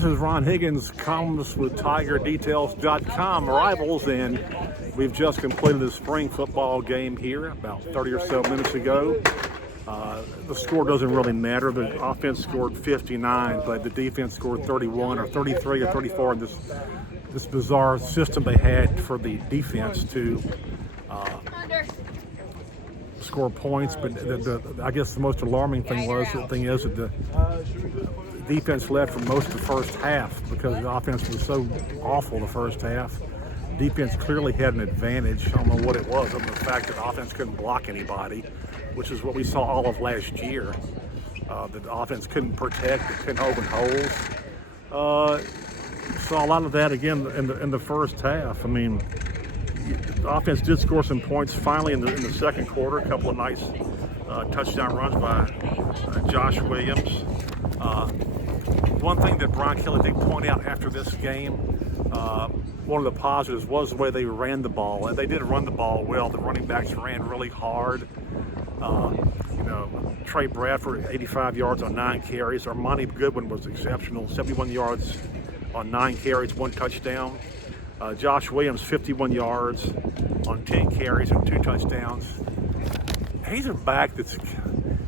This is Ron Higgins, columnist with TigerDetails.com, Rivals, and we've just completed the spring football game here about 30 or so minutes ago. The score doesn't really matter. The offense scored 59, but the defense scored 31 or 33 or 34 in this bizarre system they had for the defense to score points. But I guess the most alarming thing is that the defense led for most of the first half because the offense was so awful the first half. Defense clearly had an advantage. I don't know what it was, other than the fact that the offense couldn't block anybody, which is what we saw all of last year. The offense couldn't protect, it couldn't open holes. Saw a lot of that again in the first half. I mean, the offense did score some points finally in the second quarter. A couple of nice touchdown runs by Josh Williams. One thing that Brian Kelly did point out after this game, one of the positives was the way they ran the ball, and they did run the ball well. The running backs ran really hard. Trey Bradford, 85 yards on 9 carries. Armani Goodwin was exceptional, 71 yards on 9 carries, 1 touchdown. Josh Williams, 51 yards on 10 carries and 2 touchdowns. He's a back that's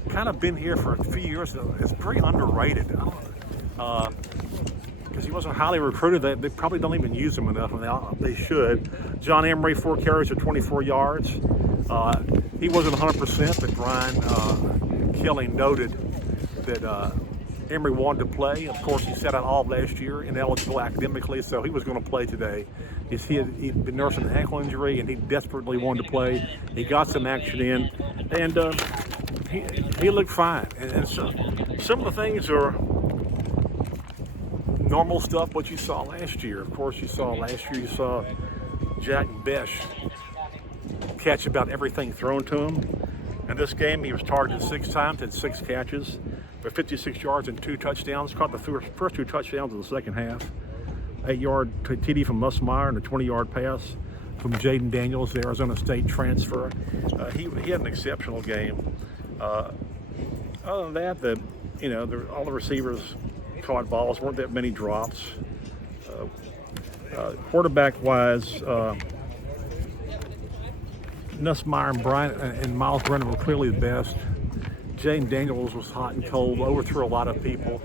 kind of been here for a few years. It's pretty underrated because he wasn't highly recruited. They probably don't even use him enough, and they should. John Emery, 4 carries for 24 yards. He wasn't 100%, but Brian Kelly noted that Emery wanted to play. Of course, he sat out all of last year, ineligible academically, so he was going to play today. He'd been nursing an ankle injury, and he desperately wanted to play. He got some action in, and he looked fine. And so some of the things are normal stuff, what you saw last year. Of course, you saw Jack Besh catch about everything thrown to him. In this game, he was targeted 6 times, had 6 catches for 56 yards and 2 touchdowns. Caught the first 2 touchdowns in the second half. 8-yard TD from Musmeyer and a 20-yard pass from Jaden Daniels, the Arizona State transfer. He had an exceptional game. Other than that, all the receivers caught balls. Weren't that many drops. Quarterback-wise, Nussmeier and Miles Brennan were clearly the best. Jaden Daniels was hot and cold, overthrew a lot of people.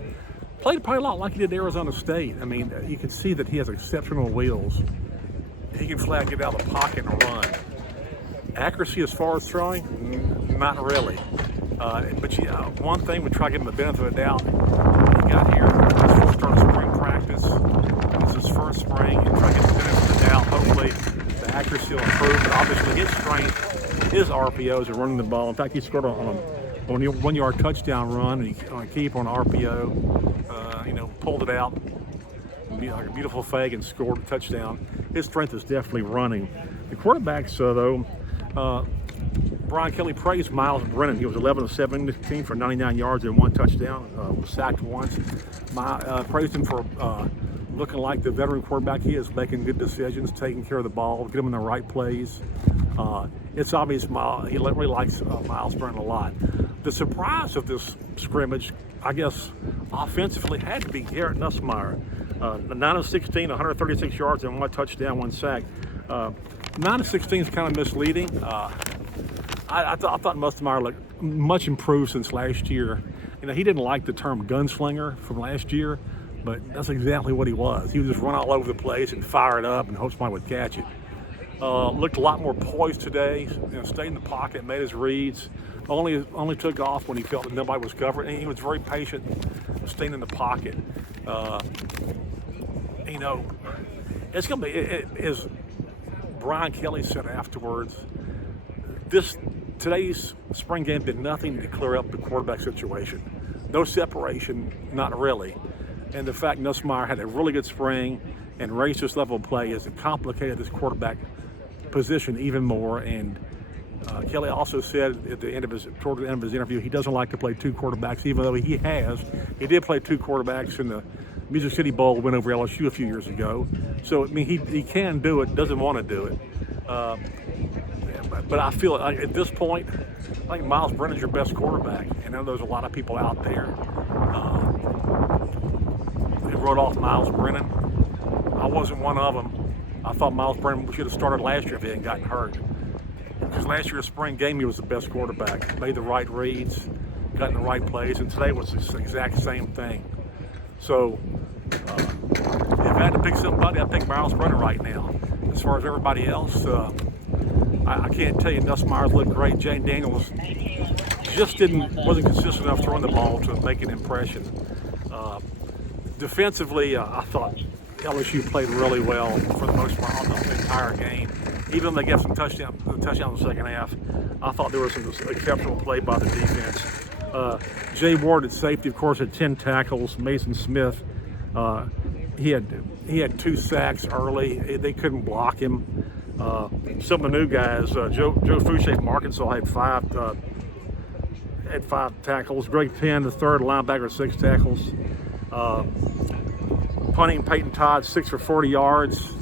Played probably a lot like he did at Arizona State. I mean, you can see that he has exceptional wheels. He can flat get out of the pocket and run. Accuracy as far as throwing, not really. But one thing, we try to give him the benefit of the doubt. He got here, this was start of spring practice. This is his first spring, and try to get the benefit of the doubt. Hopefully, the accuracy will improve. But obviously, his strength, his RPOs are running the ball. In fact, he scored on a 1-yard touchdown run, and he on a keep on RPO. Pulled it out, like a beautiful fake, and scored a touchdown. His strength is definitely running. The quarterbacks, though, Brian Kelly praised Miles Brennan. He was 11 of 17 for 99 yards and 1 touchdown. Was sacked once. Praised him for looking like the veteran quarterback he is, making good decisions, taking care of the ball, get him in the right plays. It's obvious he really likes Miles Brennan a lot. The surprise of this scrimmage, I guess, offensively had to be Garrett Nussmeier. 9 of 16, 136 yards and 1 touchdown, 1 sack. 9 of 16 is kind of misleading. I thought Nussmeier looked much improved since last year. He didn't like the term gunslinger from last year, but that's exactly what he was. He would just run all over the place and fire it up and hope somebody would catch it. Looked a lot more poised today. Stayed in the pocket, made his reads. Only took off when he felt that nobody was covering. And he was very patient, staying in the pocket. It's going to be, as Brian Kelly said afterwards, today's spring game did nothing to clear up the quarterback situation. No separation, not really. And the fact Nussmeier had a really good spring and raised his level of play has complicated this quarterback position even more. And Kelly also said toward the end of his interview, he doesn't like to play 2 quarterbacks, even though he did play 2 quarterbacks in the Music City Bowl win over LSU a few years ago. So, I mean, he can do it, doesn't want to do it. But I feel like at this point, I think Miles Brennan's your best quarterback. And I know there's a lot of people out there wrote off Miles Brennan. I wasn't one of them. I thought Miles Brennan should have started last year if he hadn't gotten hurt. Because last year's spring game, he was the best quarterback. Made the right reads, got in the right place, and today was the exact same thing. So, if I had to pick somebody, I'd pick Miles Brennan right now. As far as everybody else, I can't tell you. Nussmeier's looked great. Jane Daniels just wasn't consistent enough throwing the ball to make an impression. Defensively, I thought LSU played really well for the most part on the entire game. Even though they got some touchdown in the second half, I thought there was some exceptional play by the defense. Jay Ward at safety, of course, had 10 tackles. Mason Smith, he had 2 sacks early. They couldn't block him. Some of the new guys, Joe Fouché from Arkansas had 5 tackles. Greg Penn, the third linebacker, 6 tackles. Punting, Peyton Todd, 6 for 40 yards.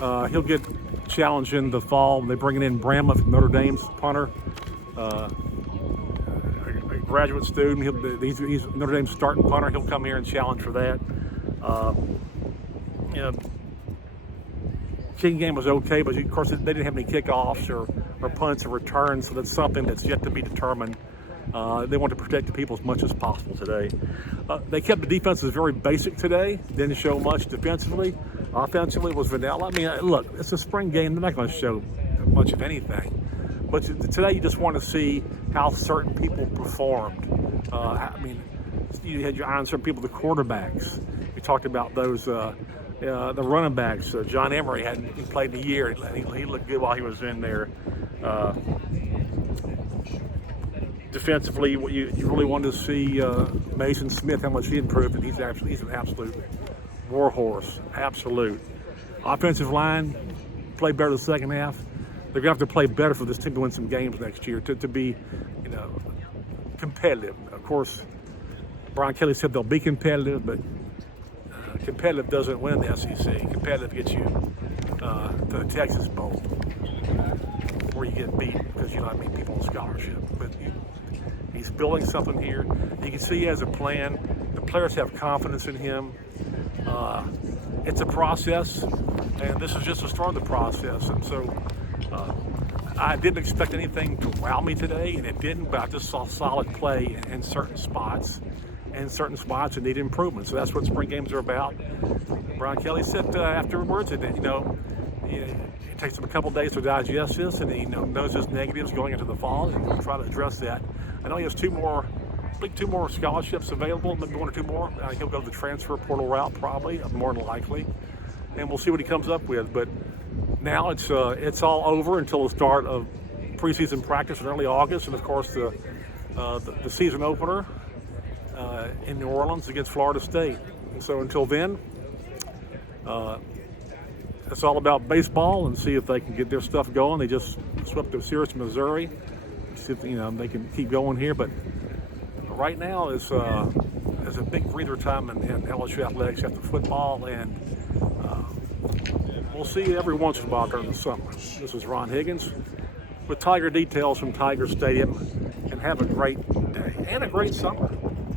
He'll get challenged in the fall. They're bringing in Bramlett from Notre Dame's punter, a graduate student. He's Notre Dame's starting punter. He'll come here and challenge for that. Kicking game was okay, but of course they didn't have any kickoffs or punts or returns, so that's something that's yet to be determined. They want to protect the people as much as possible today. They kept the defenses very basic today. Didn't show much defensively. Offensively was vanilla. I mean, look, it's a spring game. They're not going to show much of anything. But today you just want to see how certain people performed. I mean, you had your eye on certain people, the quarterbacks. We talked about those, the running backs. John Emery he played a year. He looked good while he was in there. Defensively, you really wanted to see Mason Smith, how much he improved, and he's an absolute warhorse, absolute. Offensive line played better the second half. They're gonna have to play better for this team to win some games next year, to be, competitive. Of course, Brian Kelly said they'll be competitive, but competitive doesn't win the SEC. Competitive gets you to the Texas Bowl, where you get beat because you don't meet people on scholarship. But he's building something here. You can see he has a plan. The players have confidence in him. It's a process, and this is just the start of the process. And so I didn't expect anything to wow me today, and it didn't, but I just saw solid play in certain spots, that need improvement. So that's what spring games are about. Brian Kelly said afterwards that, it takes him a couple days to digest this, and he knows his negatives going into the fall, and he'll try to address that. I know he has 2 more scholarships available, maybe 1 or 2 more. He'll go to the transfer portal route, probably, more than likely, and we'll see what he comes up with. But now it's all over until the start of preseason practice in early August, and of course the season opener in New Orleans against Florida State. And so until then, it's all about baseball and see if they can get their stuff going. They just swept the series in Missouri. See if they can keep going here. But right now is a big breather time in LSU athletics after football, and we'll see you every once in a while during the summer. This is Ron Higgins with Tiger Details from Tiger Stadium, and have a great day and a great summer.